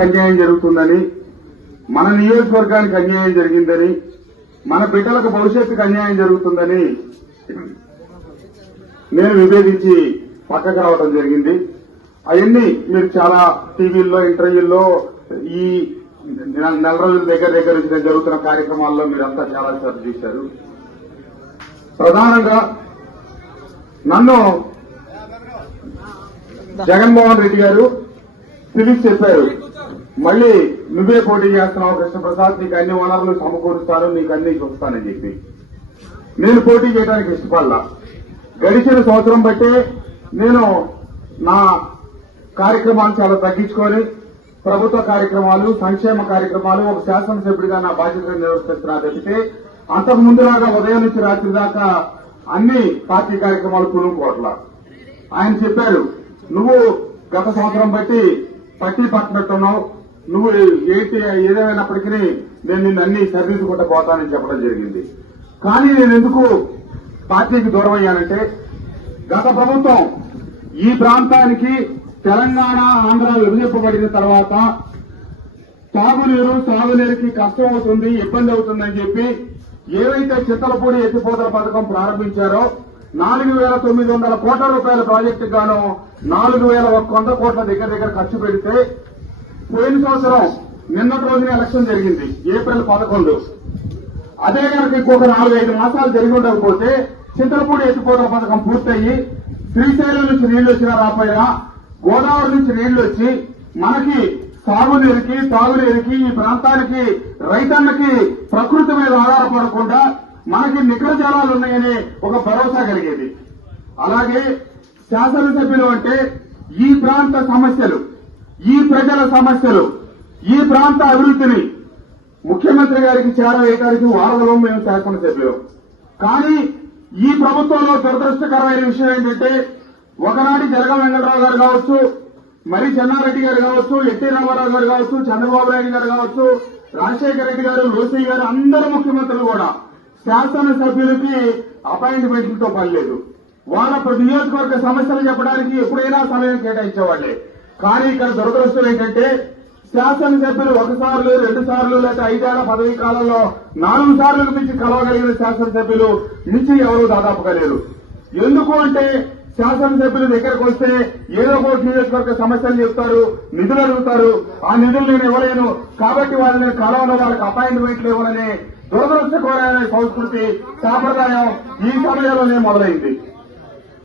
అన్యాయం జరుగుతుందని మన నియోజకవర్గానికి అన్యాయం జరిగిందని మన బిడ్డలకు భవిష్యత్తుకు అన్యాయం జరుగుతుందని నేను విభేదించి పక్కకు రావడం జరిగింది. అవన్నీ మీరు చాలా టీవీల్లో ఇంటర్వ్యూల్లో ఈ నెల నెల రోజుల దగ్గర దగ్గర జరుగుతున్న కార్యక్రమాల్లో మీరంతా చాలా శ్రద్ధ చేశారు. ప్రధానంగా నన్ను జగన్మోహన్ రెడ్డి గారు పిలిచి చెప్పారు. మళ్ళీ నువ్వే పోటీ చేస్తున్నావు కృష్ణప్రసాద్ నీకు అన్ని వనరులు సమకూరుస్తాను నీకు అన్ని చూస్తానని చెప్పి. నేను పోటీ చేయడానికి ఇష్టపడలా. గడిచిన సంవత్సరం బట్టే నేను నా కార్యక్రమాలు చాలా తగ్గించుకొని ప్రభుత్వ కార్యక్రమాలు సంక్షేమ కార్యక్రమాలు ఒక శాసనసభ్యుడిగా నా బాధ్యతగా నిర్వర్తిస్తున్నా తప్పితే అంతకు ముందులాగా ఉదయం నుంచి రాత్రి దాకా అన్ని పార్టీ కార్యక్రమాలు కొనుక్కోవట్లా ఆయన చెప్పారు నువ్వు గత సంవత్సరం బట్టి పట్టి పట్టనట్టున్నావు నువ్వు ఏంటి ఏదేమైనప్పటికీ నేను నిన్ను అన్ని సరిదిద్దుకుంటూ పోతానని చెప్పడం జరిగింది. కానీ నేను ఎందుకు పార్టీకి దూరం అయ్యానంటే గత ప్రభుత్వం ఈ ప్రాంతానికి తెలంగాణ ఆంధ్ర విభజింపబడిన తర్వాత తాగునీరు సాగునీరుకి కష్టం అవుతుంది ఇబ్బంది అవుతుందని చెప్పి ఏవైతే చిత్తలపూడి ఎత్తిపోతల పథకం ప్రారంభించారో నాలుగు వేల తొమ్మిది వందల కోట్ల రూపాయల ప్రాజెక్టు గాను నాలుగు వేల ఒక వంద కోట్ల దగ్గర దగ్గర ఖర్చు పెడితే పోయిన సంవత్సరం నిన్నటి రోజున ఎలక్షన్ జరిగింది ఏప్రిల్ పదకొండు. అదే కనుక ఇంకొక నాలుగు ఐదు మాసాలు జరిగి ఉండకపోతే చింతలపూడి ఎత్తిపోతల పథకం పూర్తయి శ్రీశైలం నుంచి నీళ్ళు వచ్చినా రాపోయినా గోదావరి నుంచి నీళ్ళు వచ్చి మనకి సాగునీరుకి తాగునీరుకి ఈ ప్రాంతానికి రైతన్నకి ప్రకృతి మీద ఆధారపడకుండా మనకి నికర జలాలు ఉన్నాయని ఒక భరోసా కలిగేది. అలాగే శాసనసభ్యులు అంటే ఈ ప్రాంత సమస్యలు ఈ ప్రజల సమస్యలు ఈ ప్రాంత అభివృద్ధిని ముఖ్యమంత్రి గారికి చేరవేయడానికి వారధులం మేము శాసనసభ్యులు. కానీ ఈ ప్రభుత్వంలో దురదృష్టకరమైన విషయం ఏంటంటే ఒకనాటి జరగ వెంకటరావు గారు కావచ్చు మరి చెన్నారెడ్డి గారు కావచ్చు ఎన్టీ రామారావు గారు కావచ్చు చంద్రబాబు నాయుడు గారు కావచ్చు రాజశేఖర రెడ్డి గారు లోసీ గారు అందరు ముఖ్యమంత్రులు కూడా శాసనసభ్యులకి అపాయింట్మెంట్లతో పని లేదు వాళ్ళ ప్రతి నియోజకవర్గ సమస్యలు చెప్పడానికి ఎప్పుడైనా సమయం కేటాయించేవాళ్ళే కానీ ఇక్కడ దురదృష్టం ఏంటంటే శాసనసభ్యులు ఒకసార్లు రెండు సార్లు లేదా ఐదేళ్ళ పదవీ కాలంలో నాలుగు సార్లు మించి కలవగలిగిన శాసనసభ్యులు మించి ఎవరూ దాదాపుగా లేరు. ఎందుకు అంటే శాసనసభ్యుల దగ్గరకు వస్తే ఏదో ఒక నియోజకవర్గ సమస్యలు చెప్తారు నిధులు అడుగుతారు. ఆ నిధులు నేను ఇవ్వలేను. కాబట్టి వాళ్ళని కలవను వాళ్ళకి అపాయింట్మెంట్లు ఇవ్వాలనే దురదృష్టకరమైన సంస్కృతి సాంప్రదాయం ఈ సమయంలోనే మొదలైంది.